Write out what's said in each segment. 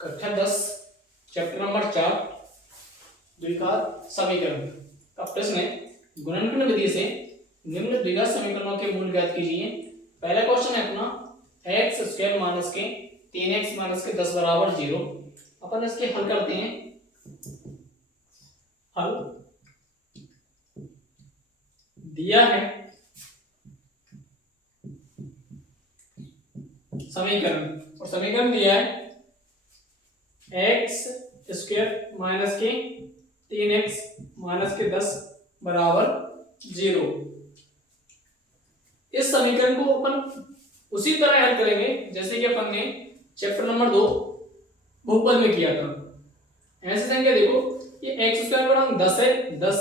कक्षा 10 chapter number 4 द्विघात समीकरण का प्रश्न है। गुणनखंड विधि से निम्न द्विघात समीकरणों के मूल ज्ञात कीजिए। पहला क्वेश्चन है अपना एक्स स्क्वायर माइनस के 3x माइनस के 10 बराबर 0। अपन इसके हल करते हैं। हल दिया है समीकरण, और समीकरण दिया है एक्स स्क्वायर माइनस के 3x माइनस के 10 बराबर 0। इस समीकरण को अपन उसी तरह हल करेंगे जैसे कि अपन ने चैप्टर नंबर 2 बहुपद में किया था। ऐसे संख्या देखो, ये एक्स स्क्वायर गुणा 10 है, 10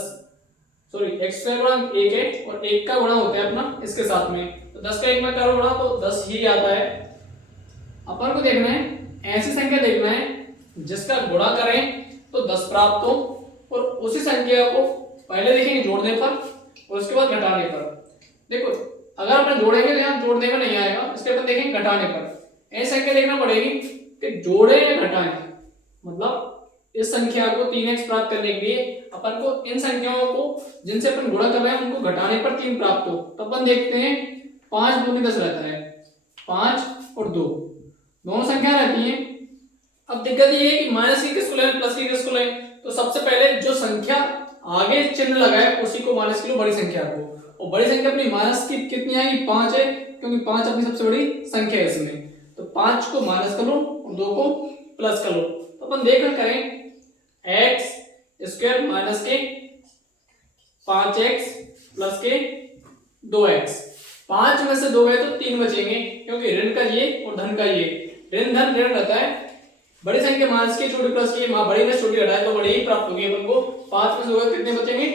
सॉरी एक्स स्क्वायर गुणा 1 है और 1 का गुणा होता है अपना इसके साथ में, तो 10 का 1 में करो गुणा तो 10 ही आता है। अपन को देखना है, ऐसी संख्या देखना है जिसका गुणा करें तो 10 प्राप्त हो, और उसी संख्या को पहले देखेंगे जोड़ने पर और उसके बाद घटाने पर। देखो अगर अपन जोड़ेंगे तो यहाँ जोड़ने में नहीं आएगा, इसके बाद देखेंगे घटाने पर। ऐसी संख्या देखना पड़ेगी कि जोड़े या घटाएं, मतलब इस संख्या को 3x प्राप्त करने के लिए अपन को इन संख्याओं को जिनसे अपन गुणा कर रहे हैं उनको घटाने पर 3 प्राप्त हो। तो अपन देखते हैं 5 दूनी 10 रहता है, 5 और 2 दोनों संख्या रहती है। अब दिक्कत ये है कि माइनस की किसको लें प्लस की किसको लें, तो सबसे पहले जो संख्या आगे चिन्ह लगा है उसी को माइनस की लो, बड़ी संख्या को। और बड़ी संख्या अपनी माइनस की कितनी आएगी 5 है, क्योंकि 5 अपनी सबसे बड़ी संख्या है इसमें। तो 5 को माइनस कर लो और 2 को प्लस कर लो। तो अपन देखकर करें एक्स स्क्वायर माइनस के 5x प्लस के 2x। 5 में से 2 गए तो 3 बचेंगे, क्योंकि ऋण का ये और धन का ये, ऋण धन ऋण रहता है। बड़ी संख्या माइनस की छोटी प्लस की, बड़ी में छोटी घटाए तो बड़ी ही प्राप्त होगी अपन को। 5 में से 2 गए कितने बचेंगे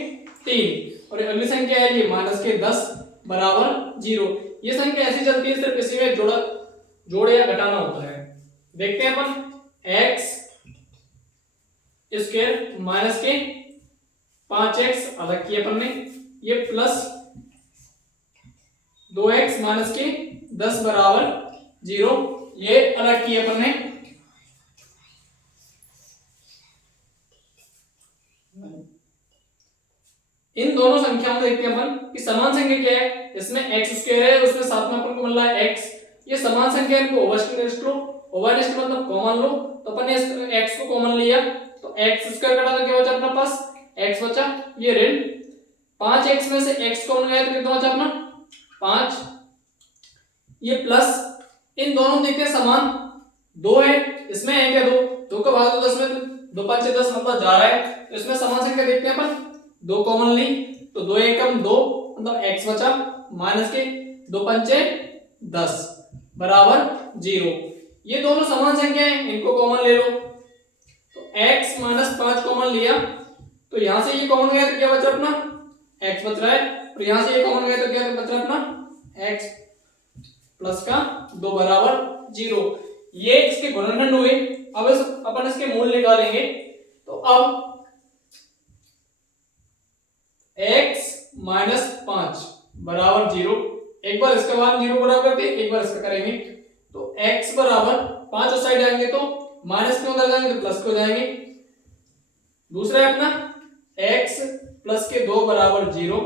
3, और अगली संख्या है ये माइनस के 10 बराबर 0। ये संख्या ऐसी चलती है सिर्फ इसी में जोड़े या घटाना होता है। देखते हैं अपन x स्क्वायर माइनस के 5x अलग किया अपन ने, ये प्लस 2x माइनस के 10 बराबर 0 ये अलग किया अपन ने। इन दोनों संख्याओं में देखते हैं अपन कि समान संख्या क्या है। इसमें x स्क्वायर है, उसमें साथ में अपन को मिल रहा है x। ये समान संख्या है, इनको ओवरनिस्ट लो, ओवरनिस्ट मतलब कॉमन लो। तो अपन ने x को कॉमन लिया तो x स्क्वायर कटा तो क्या बचा अपना पास x बचा, ये ऋण 5x में से x कॉमन गया तो कितना बचा अपना 5, ये प्लस। इन दोनों में देखते हैं समान 2 है, इसमें है क्या 2 का भाग 10 में 2 5 10 मतलब जा रहा है, तो इसमें समान संख्या देखते हैं अपन 2 कॉमन ली तो 2 एकम 2 मतलब x बचा माइनस के 2 5 10 बराबर 0। ये दोनों समान संख्या है, इनको कॉमन ले लो। तो x माइनस 5 कॉमन लिया तो यहां से ये कॉमन गया तो क्या बचा अपना x बच रहा है, और यहां से ये कॉमन गया तो क्या बच रहा है अपना x प्लस का 2 बराबर 0। ये इसके गुणनखंड हुए। अब अपन इसके मूल निकालेंगे। तो अब x माइनस 5 बराबर 0, एक बार इसका मान 0 बराबर करते हैं, एक बार इसका करेंगे। तो x बराबर 5 उस साइड आएंगे तो माइनस में उधर जाएंगे तो प्लस को जाएंगे। दूसरा है अपना x प्लस के 2 बराबर 0,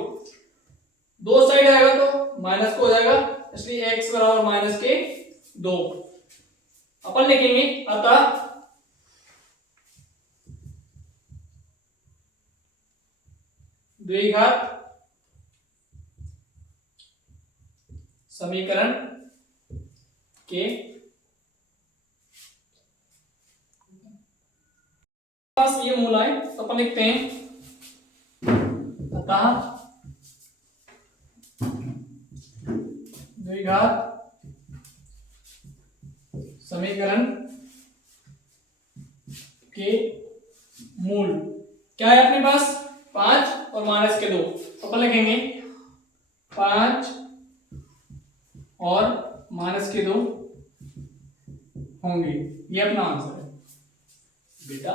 2 साइड आएगा तो माइनस को हो जाएगा, इसलिए x बराबर माइनस के 2। अपन लिखेंगे अतः द्विघात समीकरण के पास ये मूल आए तो अपन लिखते हैं अतः द्विघात समीकरण के मूल क्या है अपने पास 5 और माइनस के 2, तो अपन लिखेंगे 5 और माइनस के 2 होंगे। ये अपना आंसर है बेटा।